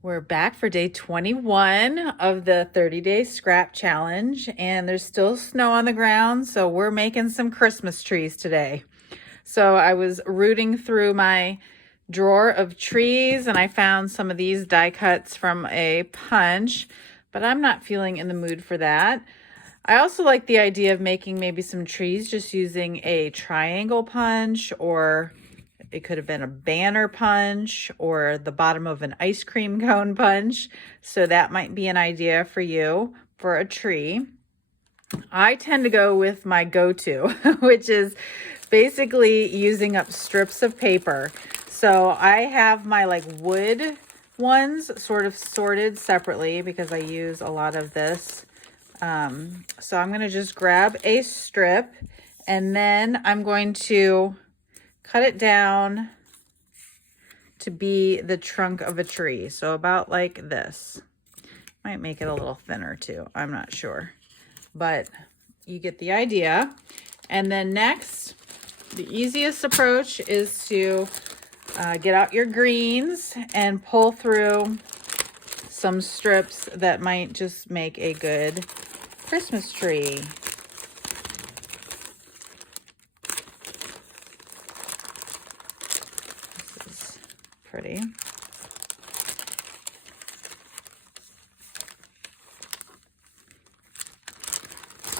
We're back for day 21 of the 30-day scrap challenge, and there's still snow on the ground, so we're making some Christmas trees today. So I was rooting through my drawer of trees, and I found some of these die cuts from a punch, but I'm not feeling in the mood for that. I also like the idea of making maybe some trees just using a triangle punch, or it could have been a banner punch or the bottom of an ice cream cone punch. So that might be an idea for you for a tree. I tend to go with my go-to, which is basically using up strips of paper. So I have my wood ones sort of sorted separately because I use a lot of this. So I'm going to just grab a strip, and then I'm going to cut it down to be the trunk of a tree. So about like this. Might make it a little thinner too. I'm not sure. But you get the idea. And then next, the easiest approach is to get out your greens and pull through some strips that might just make a good Christmas tree. Pretty.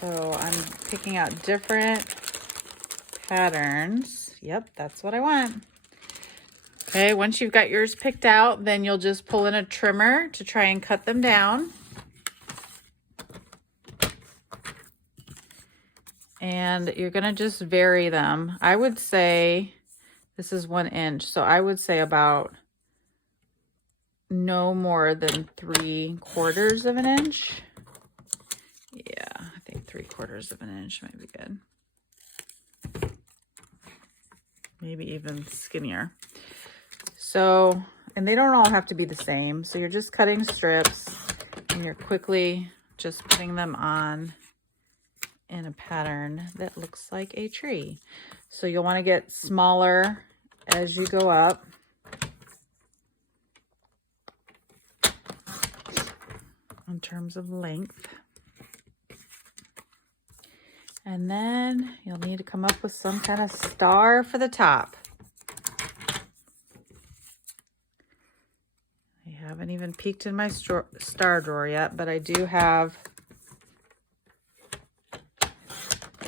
So I'm picking out different patterns. Yep, that's what I want. Okay, once you've got yours picked out, then you'll just pull in a trimmer to try and cut them down. And you're gonna just vary them. I would say this is 1 inch, so I would say about no more than 3/4 of an inch. Yeah, I think 3/4 of an inch might be good. Maybe even skinnier. So, and they don't all have to be the same. So you're just cutting strips and you're quickly just putting them on in a pattern that looks like a tree. So you'll want to get smaller as you go up. In terms of length. And then you'll need to come up with some kind of star for the top. I haven't even peeked in my star drawer yet, but I do have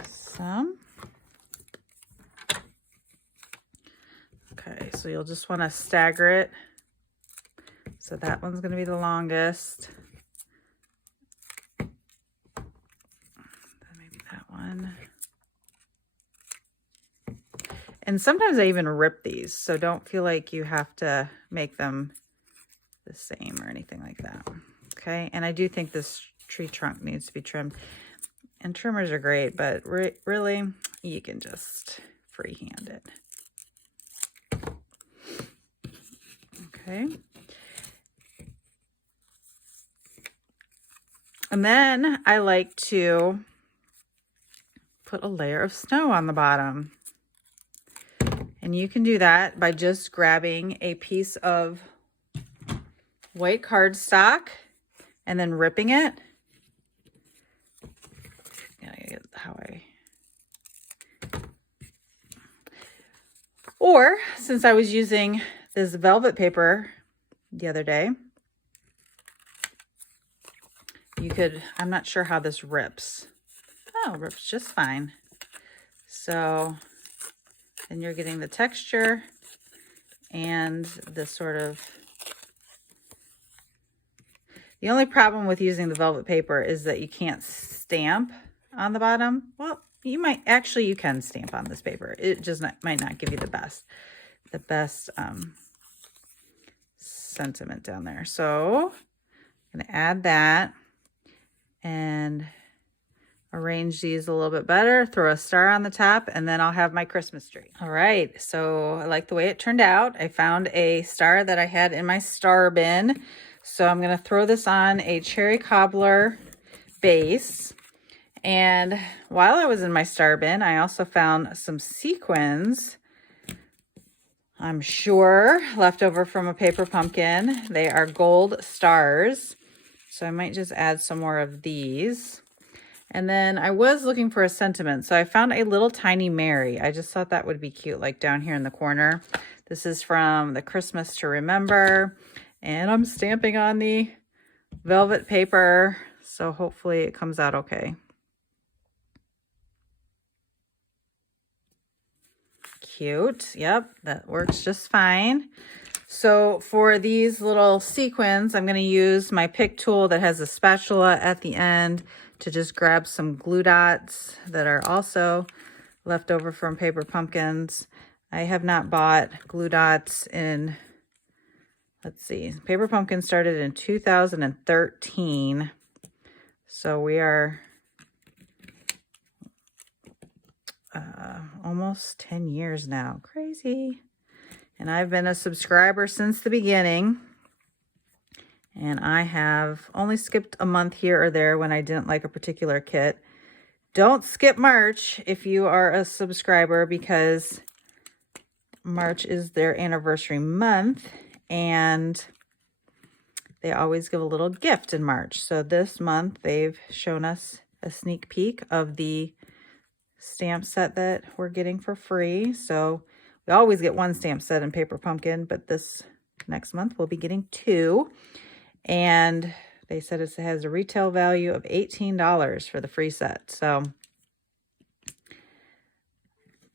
some. Okay, so you'll just want to stagger it. So that one's going to be the longest. One. And sometimes I even rip these, so don't feel like you have to make them the same or anything like that. Okay, and I do think this tree trunk needs to be trimmed. And trimmers are great, but really, you can just freehand it. Okay. And then I like to put a layer of snow on the bottom. And you can do that by just grabbing a piece of white cardstock and then ripping it. Or since I was using this velvet paper the other day, you could, I'm not sure how this rips. Oh, it rips just fine. So then you're getting the texture and the sort of, the only problem with using the velvet paper is that you can't stamp on the bottom. Well, you might, actually you can stamp on this paper. It just might not give you the best sentiment down there. So I'm gonna add that and arrange these a little bit better, throw a star on the top, and then I'll have my Christmas tree. All right, so I like the way it turned out. I found a star that I had in my star bin. So I'm gonna throw this on a cherry cobbler base. And while I was in my star bin, I also found some sequins. I'm sure, left over from a paper pumpkin. They are gold stars. So I might just add some more of these. And then I was looking for a sentiment. So I found a little tiny Mary. I just thought that would be cute, like down here in the corner. This is from the Christmas to Remember. And I'm stamping on the velvet paper. So hopefully it comes out okay. Cute. Yep, that works just fine. So for these little sequins, I'm going to use my pick tool that has a spatula at the end to just grab some glue dots that are also left over from paper pumpkins. I have not bought glue dots in, let's see, paper pumpkin started in 2013. So we are almost 10 years now. Crazy. And I've been a subscriber since the beginning. And I have only skipped a month here or there when I didn't like a particular kit. Don't skip March if you are a subscriber, because March is their anniversary month and they always give a little gift in March. So this month they've shown us a sneak peek of the stamp set that we're getting for free. So we always get one stamp set in Paper Pumpkin, but this next month we'll be getting 2. And they said it has a retail value of $18 for the free set. So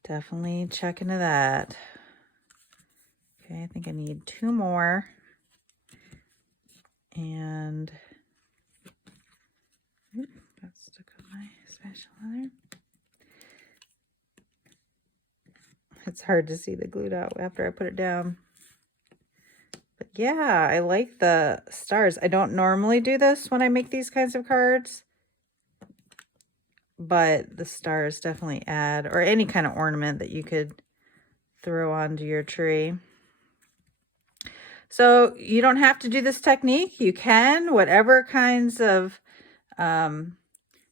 definitely check into that. Okay, I think I need 2 more. And got stuck on my spatula there. It's hard to see the glue dot after I put it down. But yeah, I like the stars. I don't normally do this when I make these kinds of cards, but the stars definitely add, or any kind of ornament that you could throw onto your tree. So you don't have to do this technique. You can, whatever kinds of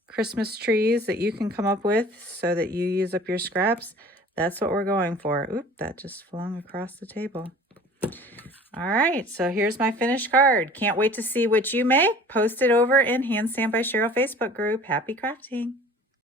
Christmas trees that you can come up with so that you use up your scraps. That's what we're going for. Oop, that just flung across the table. All right, so here's my finished card. Can't wait to see what you make. Post it over in Hand Stamped by Cheryl Facebook group. Happy crafting.